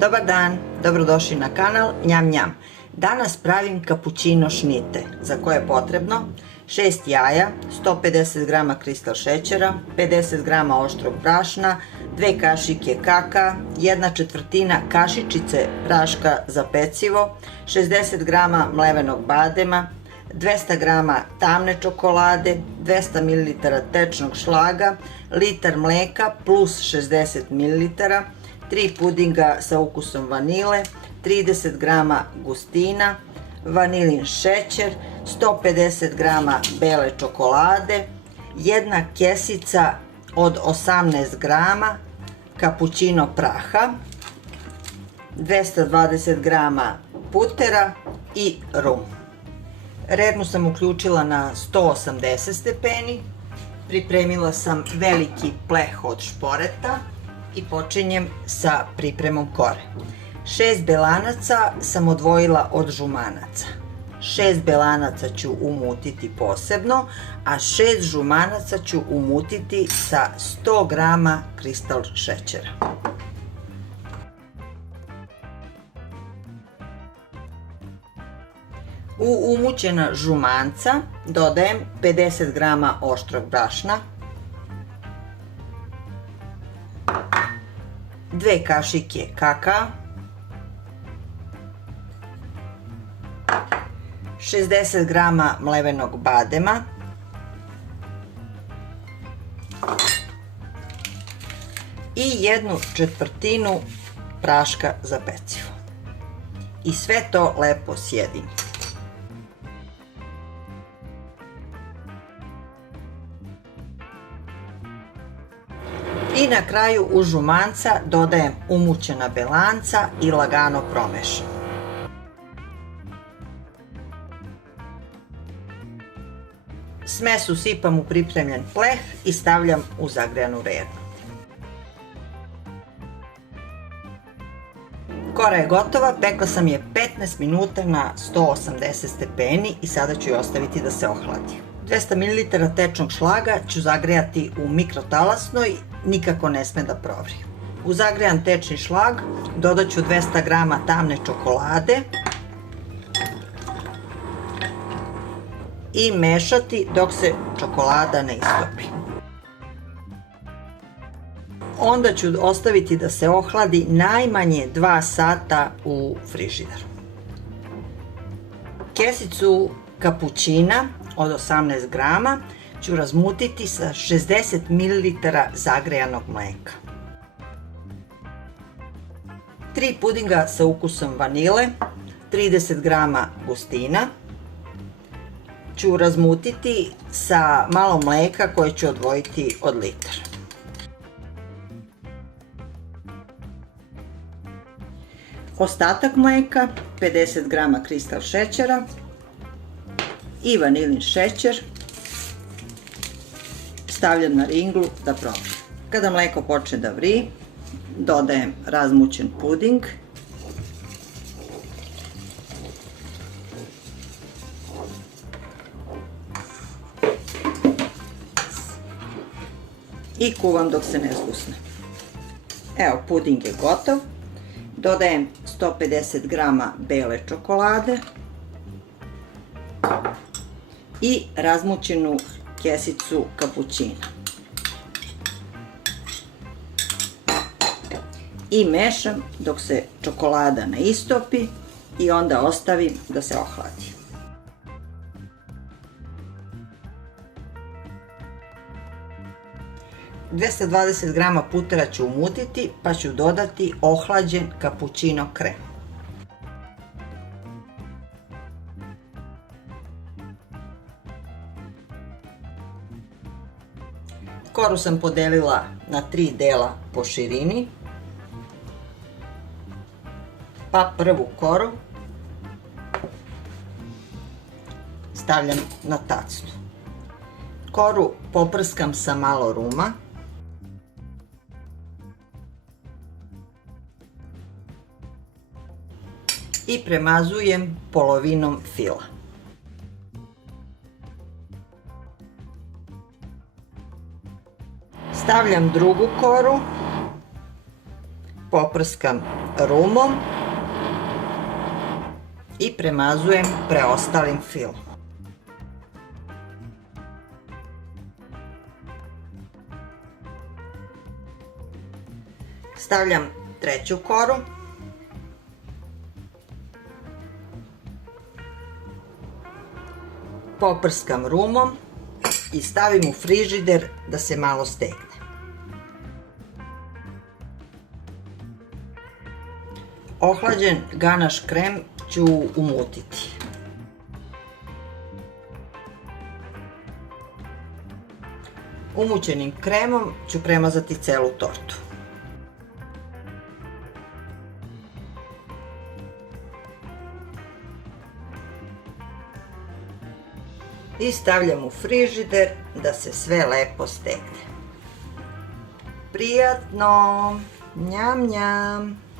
Dobar dan, dobrodošli na kanal Njam Njam. Danas pravim kapućino šnite za koje je potrebno 6 jaja, 150 g kristal šećera, 50 g oštrog brašna, 2 kašike kaka, 1/4 kašičice praška za pecivo, 60 g mlevenog badema, 200 g tamne čokolade, 200 ml tečnog šlaga, litar mleka plus 60 ml, 3 pudinga sa ukusom vanile, 30 g gustina, vanilin šećer, 150 g bele čokolade, 1 kesica od 18 g kapućino praha, 220 g putera i rum. Rernu sam uključila na 180 stepeni, pripremila sam veliki pleh od šporeta i počinjem sa pripremom kore. 6 belanaca sam odvojila od žumanaca. 6 belanaca ću umutiti posebno, a 6 žumanaca ću umutiti sa 100 g kristal šećera. U umućena žumanca dodajem 50 g oštrog brašna, 2 kašike kaka, 60 g mlevenog badema, i 1/4 praška za pecivo. I sve to lepo sjedim. I na kraju u žumanca dodajem umućena belanca i lagano promešam. Smes usipam u pripremljen pleh i stavljam u zagrejanu rernu. Kora je gotova, pekla sam je 15 minuta na 180 stepeni i sada ću je ostaviti da se ohladi. 200 ml tečnog šlaga ću zagrejati u mikrotalasnoj, nikako ne sme da provri. U zagrejan tečni šlag dodat ću 200 g tamne čokolade i mešati dok se čokolada ne istopi. Onda ću ostaviti da se ohladi najmanje 2 sata u frižideru. Kesicu kapućina od 18 g ću razmutiti sa 60 ml zagrejanog mleka. 3 pudinga sa ukusom vanile, 30 g gustina ću razmutiti sa malo mleka koje ću odvojiti od litar. Ostatak mleka, 50 g kristal šećera i vanilin šećer stavljam na ringlu da probam. Kada mleko počne da vri, dodajem razmućen puding i kuvam dok se ne zgusne. Evo, puding je gotov. Dodajem 150 g bele čokolade i razmućenu kesicu kapućina. I mešam dok se čokolada ne istopi i onda ostavim da se ohladi. Dvesta 220 g putera ću umutiti pa ću dodati ohlađen kapućino krem. Koru sam podelila na 3 dela po širini, pa prvu koru stavljam na tacnu. Koru poprskam sa malo ruma i premazujem polovinom fila. Stavljam drugu koru poprskam rumom i premazujem preostalim filom. Stavljam treću koru. Poprskam rumom i stavim u frižider da se malo stegne. Ohlađen ganaš krem ću umutiti. Umućenim kremom ću premazati celu tortu. I stavljam u frižider da se sve lepo stegne. Prijatno! Njam, njam!